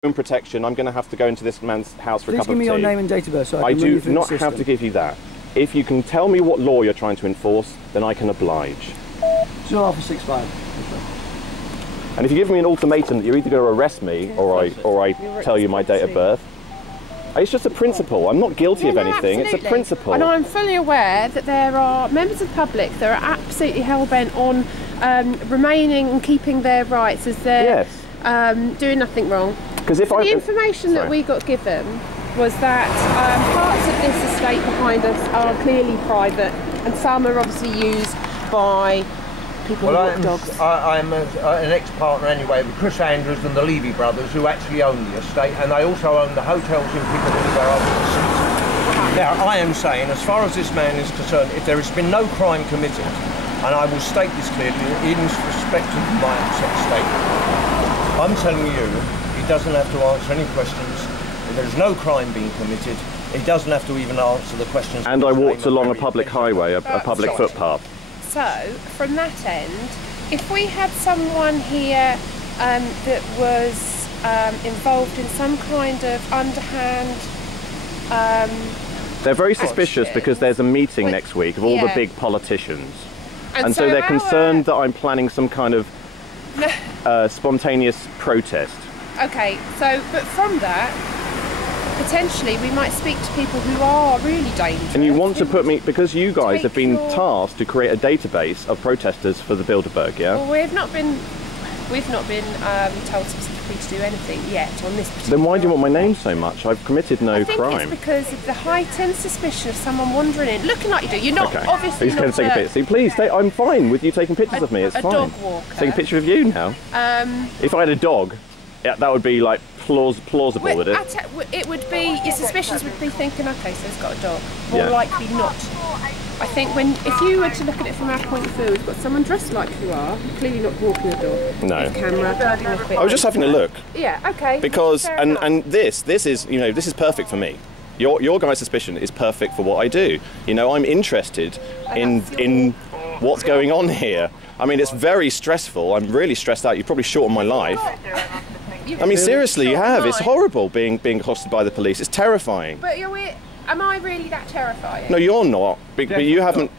protection, I'm going to have to go into this man's house for a Please couple of give me your tea. name and date of birth so I I can run do you through not the have to give you that. If you can tell me what law you're trying to enforce, then I can oblige. So offer 6-5. And if you give me an ultimatum that you're either going to arrest me or I tell you my date of birth, it's just a principle. I'm not guilty of anything. Absolutely. It's a principle. And I'm fully aware that there are members of the public that are absolutely hell-bent on remaining and keeping their rights as they're doing nothing wrong. Because if the information that we got given was that parts of this estate behind us are clearly private, and some are obviously used by people who walk dogs. I'm an ex-partner anyway with Chris Andrews and the Levy brothers, who actually own the estate, and they also own the hotels in Piccadilly where I was deceased. Now, I am saying, as far as this man is concerned, if there has been no crime committed, and I will state this clearly in respect to my estate, I'm telling you, he doesn't have to answer any questions. If there's no crime being committed, he doesn't have to even answer the questions. And I walked along a public highway, a public footpath. So, from that end, if we had someone here that was involved in some kind of underhand... they're very suspicious because there's a meeting next week of all the big politicians. And so they're concerned that I'm planning some kind of spontaneous protest. Okay, so, but from that, potentially we might speak to people who are really dangerous. And you want to put me, because you guys have been tasked to create a database of protesters for the Bilderberg, yeah? Well, we've not been told specifically to do anything yet on this particular... Then why do you want my name so much? I've committed no crime. I think it's because of the heightened suspicion of someone wandering in, looking like you do. You're not obviously He's going to take a picture. Please, I'm fine with you taking pictures of me. It's fine. A dog walker. Take a picture of you now. If I had a dog, that would be like plausible, would it? It would be, your suspicions would be thinking, okay, so it's got a dog. More likely not. I think if you were to look at it from our point of view, we've got someone dressed like you are, clearly not walking a dog. No. Camera. I was just having a look. Yeah, okay. Because, and this is, you know, this is perfect for me. Your guy's suspicion is perfect for what I do. You know, I'm interested in what's going on here. I mean, it's very stressful. I'm really stressed out. You've probably shortened my life. I mean, seriously, you have. It's horrible being accosted by the police. It's terrifying. But am I really that terrifying? No, you're not. But you haven't.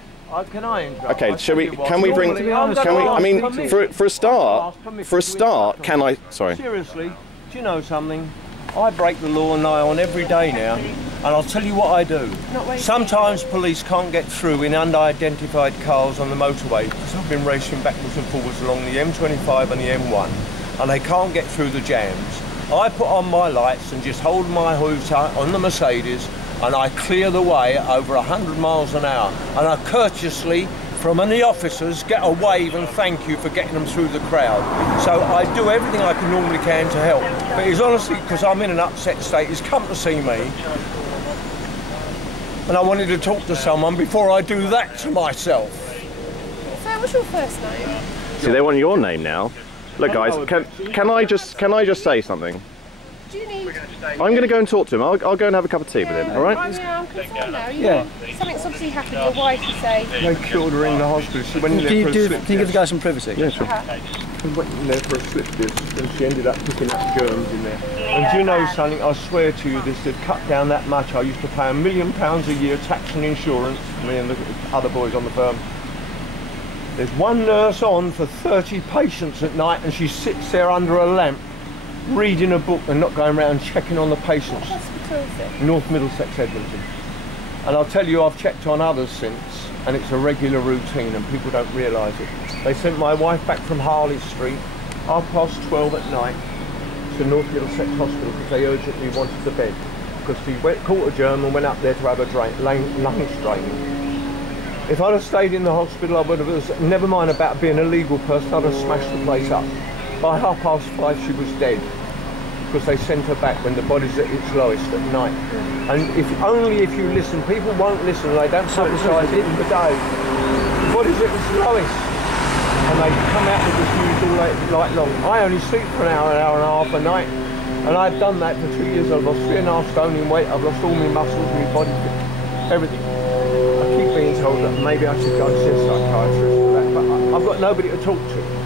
Can I interrupt? Okay, shall we? Can we bring? Can we? I mean, for a start, can I? Sorry. Seriously, do you know something? I break the law nigh on every day now, and I'll tell you what I do. Sometimes police can't get through in unidentified cars on the motorway because I've been racing backwards and forwards along the M25 and the M1, and they can't get through the jams. I put on my lights and just hold my hooves out on the Mercedes, and I clear the way over 100 miles an hour, and I courteously, from any officers, get a wave and thank you for getting them through the crowd. So I do everything I can normally can to help. But it's honestly because I'm in an upset state. He's come to see me, and I wanted to talk to someone before I do that to myself. So what's your first name? See, they want your name now. Look, guys, can I just say something? Do you need... I'm going to go and talk to him. I'll go and have a cup of tea with him, all right? I'm concerned now. Something's obviously happened. Your wife, you say... They killed her in the hospital. She went in there for a slip Can you give the guy some privacy? Yeah, sure. She went in there for a slip disc, and she ended up picking up germs in there. And do you know something? I swear to you, this had cut down that much. I used to pay £1 million a year tax and insurance, me and the other boys on the firm. There's one nurse on for 30 patients at night, and she sits there under a lamp reading a book and not going around checking on the patients. What hospital is it? North Middlesex, Edmonton. And I'll tell you, I've checked on others since, and it's a regular routine and people don't realise it. They sent my wife back from Harley Street, 12:30 at night, to North Middlesex Hospital because they urgently wanted the bed. Because she caught a germ and went up there to have a lung strain. If I'd have stayed in the hospital, I would have, never mind about being a legal person, I'd have smashed the place up. By 5:30 she was dead, because they sent her back when the body's at its lowest at night. And only if you listen, people won't listen, they don't publicise it in the day. The body's at its lowest, and they come out with this news all night long. I only sleep for an hour and a half a night, and I've done that for 2 years. I've lost 3.5 stone in weight, I've lost all my muscles, my body, everything. I keep being told that maybe I should go and see a psychiatrist for that, but I've got nobody to talk to.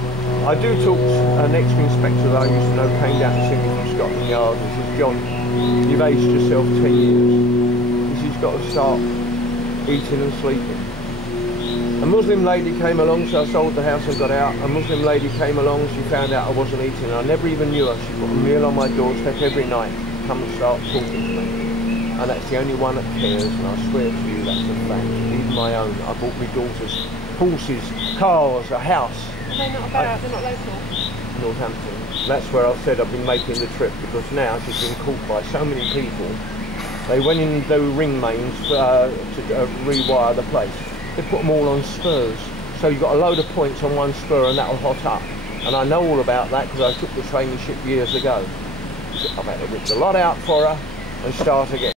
I do talk to an ex-inspector that I used to know, came down to see me from Scotland Yard, and says, John, you've aged yourself 10 years. He says, you've got to start eating and sleeping. A Muslim lady came along, so I sold the house and got out. A Muslim lady came along, she found out I wasn't eating, and I never even knew her. She put a meal on my doorstep every night, come and start talking to me. And that's the only one that cares, and I swear to you, that's a fact. Even my own. I bought my daughters horses, cars, a house. Are they not about? They're not local? Northampton. That's where I've said I've been making the trip, because now she's been caught by so many people. They went in the ring mains to rewire the place. They put them all on spurs. So you've got a load of points on one spur and that'll hot up. And I know all about that because I took the traineeship years ago. I've had to rip the lot out for her and start again.